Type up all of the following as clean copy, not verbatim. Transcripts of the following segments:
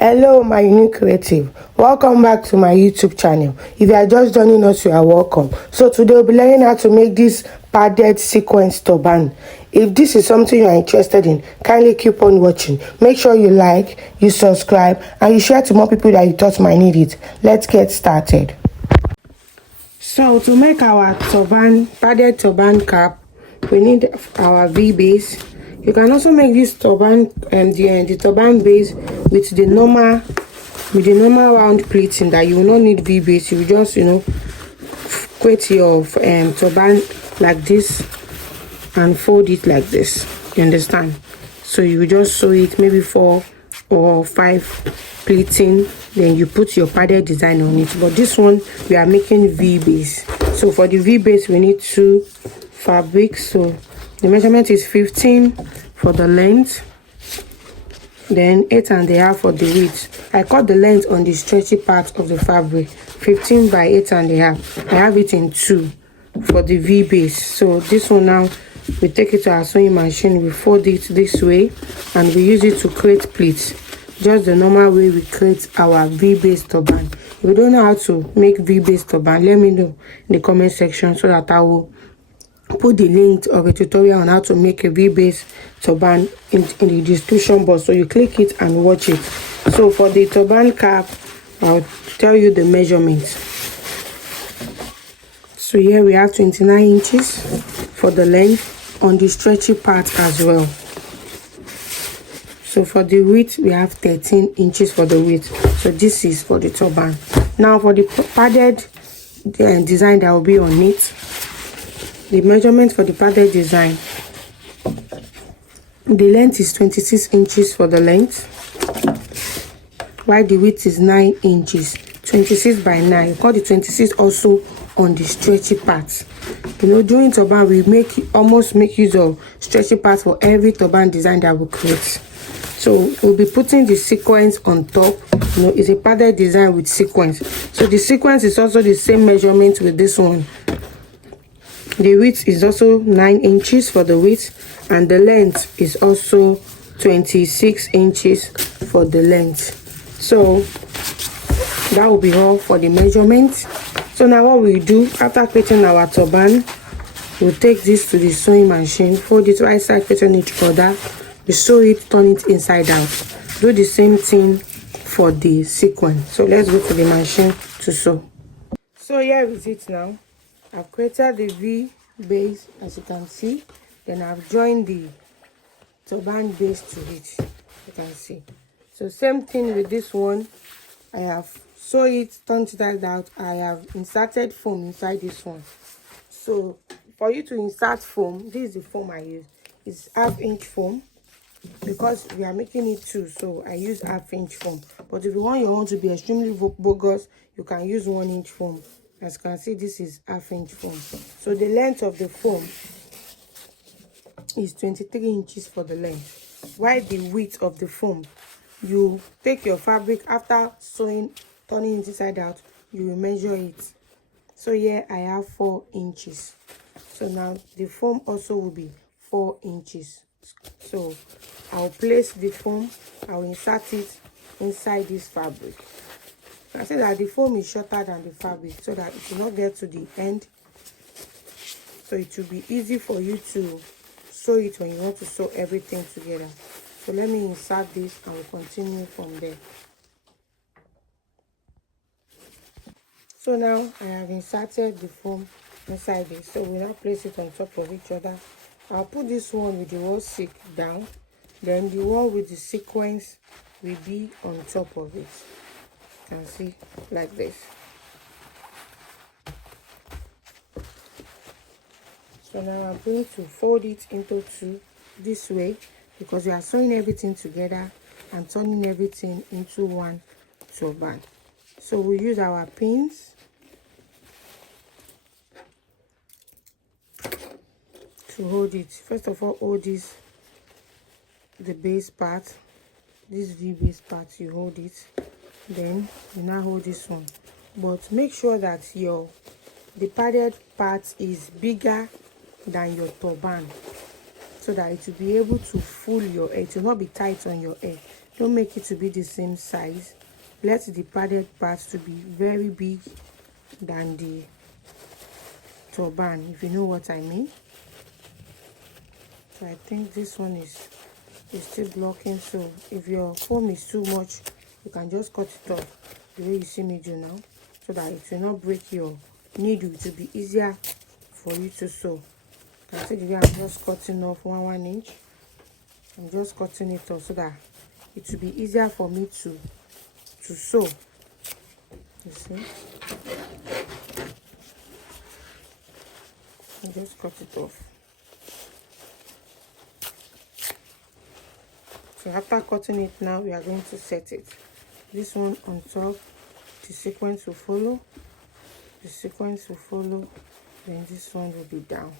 Hello my unique creative, welcome back to my YouTube channel. If you are just joining us, you are welcome. So today we'll be learning how to make this padded sequence turban. If this is something you are interested in, kindly keep on watching. Make sure you like, you subscribe, and you share to more people that you thought might need it. Let's get started. So to make our padded turban cap, we need our V base. You can also make this turban the turban base with the normal round pleating that you will not need V base. You will just create your turban like this and fold it like this. You understand? So you will just sew it, maybe 4 or 5 pleating, then you put your padded design on it. But this one we are making V base. So for the V base we need 2 fabrics. So the measurement is 15 for the length, then 8.5 for the width. I cut the length on the stretchy part of the fabric, 15 by 8.5. I have it in 2 for the V base. So this one now we take it to our sewing machine, we fold it this way, and we use it to create pleats, just the normal way we create our V base turban. If you don't know how to make V base turban, let me know in the comment section so that I will put the link of a tutorial on how to make a V base turban in the description box, so you click it and watch it. So for the turban cap, I'll tell you the measurements. So here we have 29 inches for the length on the stretchy part as well. So for the width we have 13 inches for the width. So this is for the turban. Now for the padded design that will be on it, the measurement for the padded design, the length is 26 inches for the length, while the width is 9 inches, 26 by 9. You cut the 26 also on the stretchy part. During turban we almost make use of stretchy parts for every turban design that we create. So we'll be putting the sequence on top. It's a padded design with sequence. So the sequence is also the same measurement with this one. The width is also 9 inches for the width, and the length is also 26 inches for the length. So that will be all for the measurements. So now what we do after creating our turban, we'll take this to the sewing machine, fold it right side facing each other, we sew it, turn it inside out. Do the same thing for the sequence. So let's go to the machine to sew. So here is it now. I've created the V base, as you can see. Then I've joined the turban base to it, you can see. So same thing with this one. I have sewn it, turned it out. I have inserted foam inside this one. So for you to insert foam, this is the foam I use. It's 1/2 inch foam, because we are making it 2, so I use 1/2 inch foam. But if you want your own to be extremely bogus, you can use 1 inch foam. As you can see, this is 1/2 inch foam. So the length of the foam is 23 inches for the length, while the width of the foam, you take your fabric after sewing, turning it inside out, you will measure it. So here I have 4 inches. So now the foam also will be 4 inches. So I'll place the foam, I'll insert it inside this fabric. I say that the foam is shorter than the fabric, so that it will not get to the end. So it will be easy for you to sew it when you want to sew everything together. So let me insert this and we'll continue from there. So now I have inserted the foam inside it. So we now place it on top of each other. I'll put this one with the wall stick down, then the one with the sequence will be on top of it. You can see like this. So now I'm going to fold it into 2 this way, because we are sewing everything together and turning everything into one turban. So we use our pins to hold it. First of all, hold this, the base part, this V base part, you hold it, then you now hold this one. But make sure that the padded part is bigger than your turban, so that it will be able to fool your hair. It will not be tight on your hair. don't make it to be the same size. Let the padded parts to be very big than the turban, if you know what I mean. So I think this one is still blocking, so if your foam is too much, you can just cut it off the way you see me do now, so that it will not break your needle. It will be easier for you to sew. You can see the way I'm just cutting off 1 inch. I'm just cutting it off so that it will be easier for me to sew. You see, I just cut it off. So after cutting it now, we are going to set it. This one on top, the sequence will follow, the sequence will follow, then this one will be down.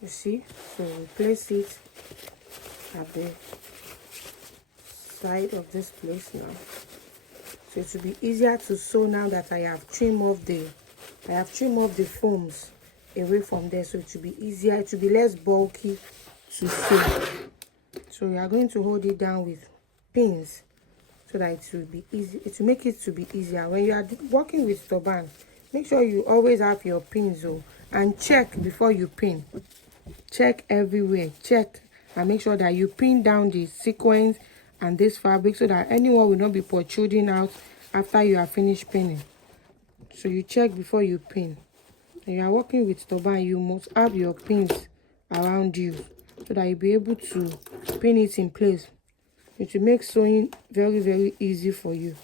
You see, so we place it at the side of this place now, so it will be easier to sew now that I have trimmed off the foams away from there, so it will be easier, it will be less bulky to sew. So we are going to hold it down with pins so that it will be easy. It will make it to be easier when you are working with turban. Make sure you always have your pins and check before you pin. Check everywhere, check, and make sure that you pin down the sequence and this fabric so that anyone will not be protruding out after you are finished pinning. So you check before you pin. When you are working with turban, you must have your pins around you so that you'll be able to pin it in place. It will make sewing very, very easy for you.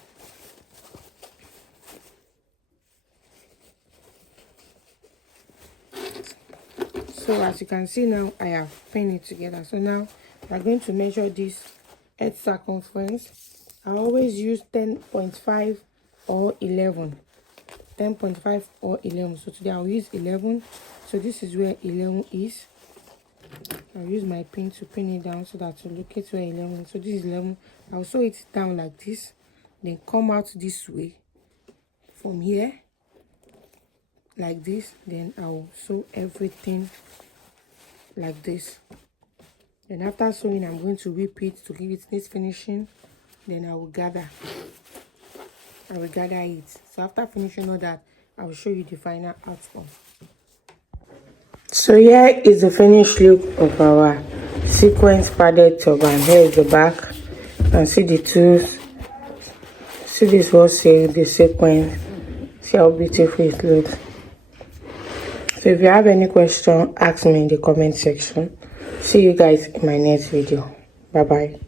So as you can see now, I have pinned it together. So now we are going to measure this edge circumference. I always use 10.5 or 11. 10.5 or 11. So today I'll use 11. So this is where 11 is. I'll use my pin to pin it down so that to locate where 11. So this is 11. I'll sew it down like this, then come out this way from here like this. Then I'll sew everything like this. Then after sewing, I'm going to repeat to give it this finishing. Then I will gather it. So after finishing all that, I will show you the final outcome. So here is the finished look of our sequence padded turban. Here is the back, and see the tools, see this wholesale, the sequence, see how beautiful it looks. So if you have any question, ask me in the comment section. See you guys in my next video. Bye bye.